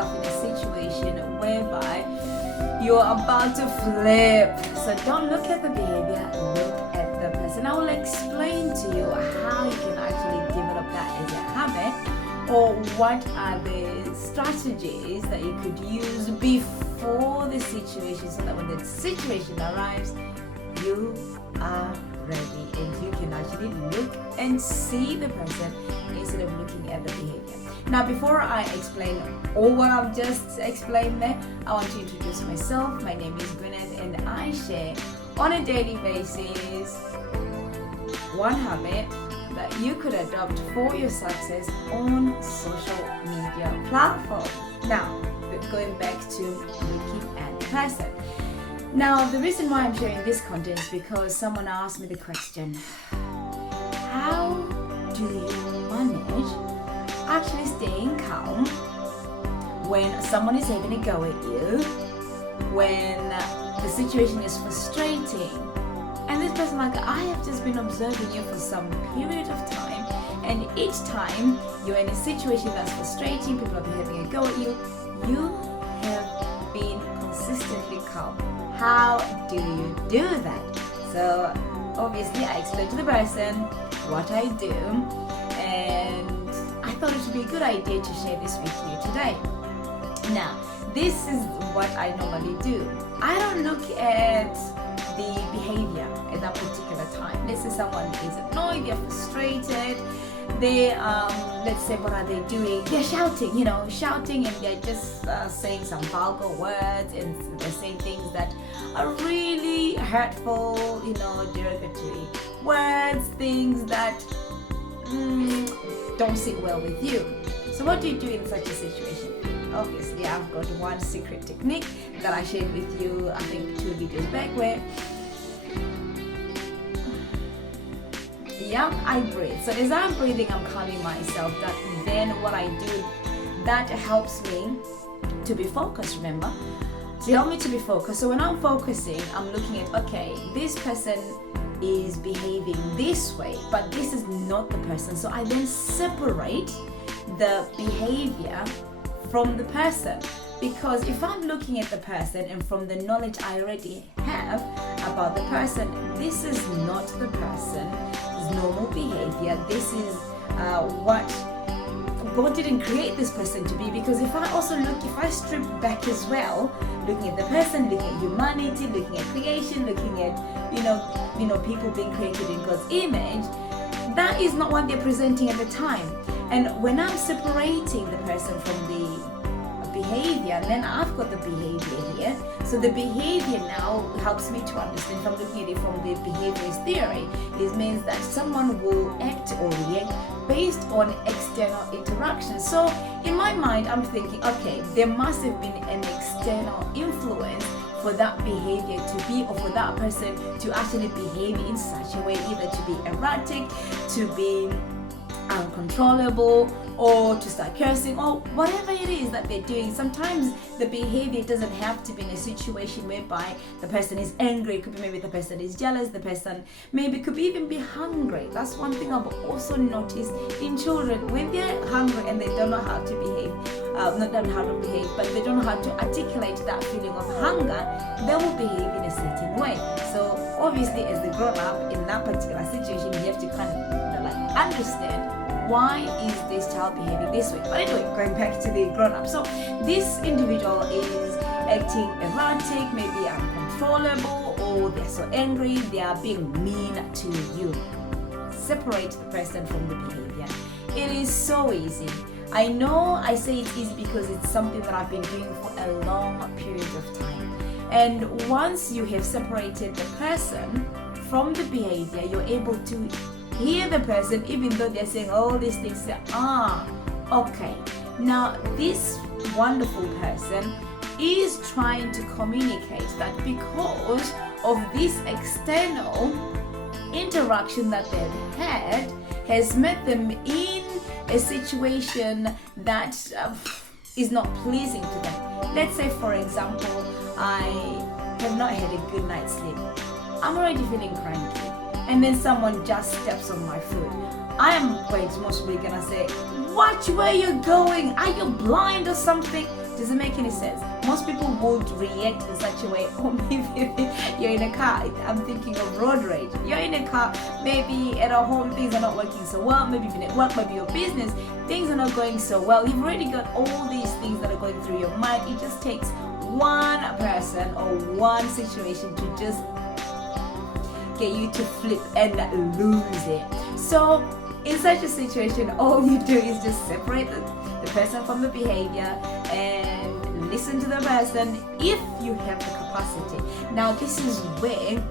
yourself in a situation whereby you're about to flip. So don't look at the behavior, look at the person. I will explain to you how you can actually develop that as a habit, or what are the strategies that you could use before the situation, so that when the situation arrives, you are ready and you can actually look and see the person instead of looking at the behavior. Now, before I explain all what I've just explained there, I want to introduce myself. My name is Gwyneth, and I share on a daily basis one habit that you could adopt for your success on social media platforms. Now, going back to looking at the person. Now, the reason why I'm sharing this content is because someone asked me the question, how do you manage actually staying calm when someone is having a go at you, when the situation is frustrating? And this person, like, I have just been observing you for some period of time, and each time you're in a situation that's frustrating, people are having a go at you, you have been consistently calm. How do you do that? So obviously I explained to the person what I do, and I thought it would be a good idea to share this with you today. Now, this is what I normally do. I don't look at the behavior at that particular time. Let's say someone is annoyed, they're frustrated, they let's say, what are they doing? They're shouting, and they're just saying some vulgar words, and they're saying things that are really hurtful, derogatory words, things that don't sit well with you. So what do you do in such a situation? Obviously, I've got one secret technique that I shared with you, I think 2 videos back, where I breathe. So as I'm breathing, I'm calming myself. Then what I do, that helps me to be focused, remember? To help me to be focused. So when I'm focusing, I'm looking at, okay, this person is behaving this way, but this is not the person. So I then separate the behavior from the person. Because if I'm looking at the person, and from the knowledge I already have about the person, this is not the person's normal behavior. This is what God didn't create this person to be. Because if I strip back as well, looking at the person, looking at humanity, looking at creation, looking at people being created in God's image, that is not what they're presenting at the time. And when I'm separating the person from the behavior, then I've got the behavior here. So the behavior now helps me to understand, from looking at it from the behaviorist theory, it means that someone will act or react based on external interaction. So in my mind, I'm thinking, okay, there must have been an external influence for that behavior to be, or for that person to actually behave in such a way, either to be erratic, to be uncontrollable, or to start cursing, or whatever it is that they're doing. Sometimes the behavior doesn't have to be in a situation whereby the person is angry. It could be maybe the person is jealous, the person maybe could even be hungry. That's one thing I've also noticed in children. When they're hungry and they don't know how to behave, but they don't know how to articulate that feeling of hunger, they will behave in a certain way. So obviously, as the grown up in that particular situation, you have to kind of understand, why is this child behaving this way? But anyway, going back to the grown-up. So this individual is acting erratic, maybe uncontrollable, or they're so angry, they are being mean to you. Separate the person from the behavior. It is so easy. I know I say it's easy because it's something that I've been doing for a long period of time. And once you have separated the person from the behavior, you're able to hear the person, even though they're saying all these things. Okay, now this wonderful person is trying to communicate that because of this external interaction that they've had has met them in a situation that is not pleasing to them. Let's say, for example, I have not had a good night's sleep. I'm already feeling cranky, and then someone just steps on my foot. I am quite mostly gonna say, watch where you're going. Are you blind or something? Does it make any sense? Most people would react in such a way. Or maybe you're in a car. I'm thinking of road rage. You're in a car, maybe at home things are not working so well. Maybe even at work, maybe your business, things are not going so well. You've already got all these things that are going through your mind. It just takes one person or one situation to just get you to flip and lose it. So in such a situation, all you do is just separate the person from the behavior and listen to the person if you have the capacity. Now this is where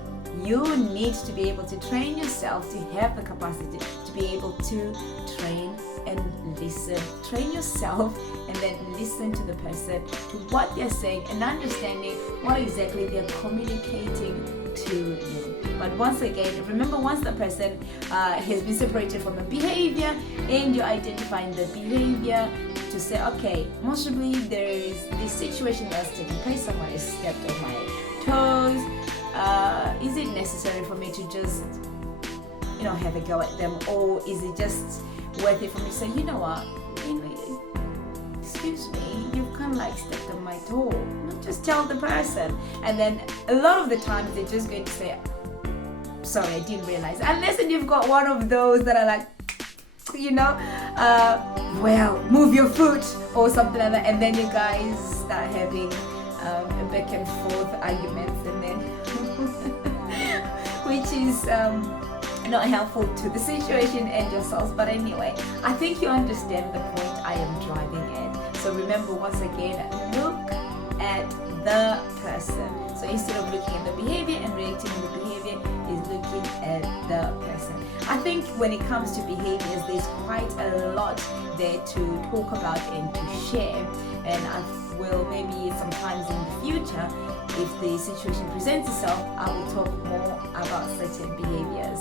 you need to be able to train yourself to have the capacity to be able to train and listen. Train yourself and then listen to the person, to what they're saying, and understanding what exactly they're communicating to you. But once again, remember, once the person has been separated from the behavior and you're identifying the behavior, to say, okay, possibly there is this situation that's taking place, someone has stepped on my toes. Is it necessary for me to just, have a go at them, or is it just worth it for me to say, you know what, excuse me, you've kind of like stepped on my toe. Just tell the person, and then a lot of the times they're just going to say, sorry, I didn't realize. Unless you've got one of those that are like, well, move your foot or something like that, and then you guys start having a back and forth arguments, and then which is not helpful to the situation and yourselves. But anyway, I think you understand the point I am driving at. So remember, once again, look at the person. So instead of looking at the behavior and reacting to the behavior, is looking at the person. I think when it comes to behaviors, there's quite a lot there to talk about and to share, and I will maybe sometimes in the future, if the situation presents itself, I will talk more about certain behaviors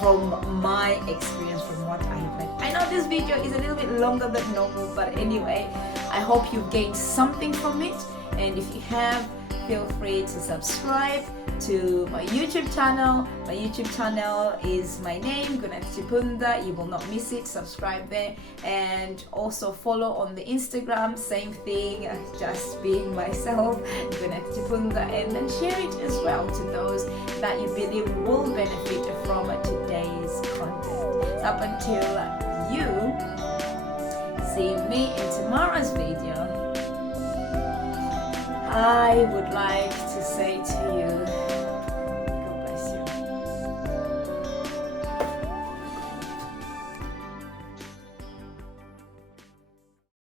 from my experience, from what I have learned. I know this video is a little bit longer than normal, but anyway, I hope you've gained something from it, and if you have, feel free to subscribe to my YouTube channel. My YouTube channel is my name, Gunat Chipunda. You will not miss it. Subscribe there, and also follow on the Instagram. Same thing, just being myself, Gunat Chipunda, and then share it as well to those that you believe will benefit from today's content. So up until you see me in tomorrow's video, I would like to say to you,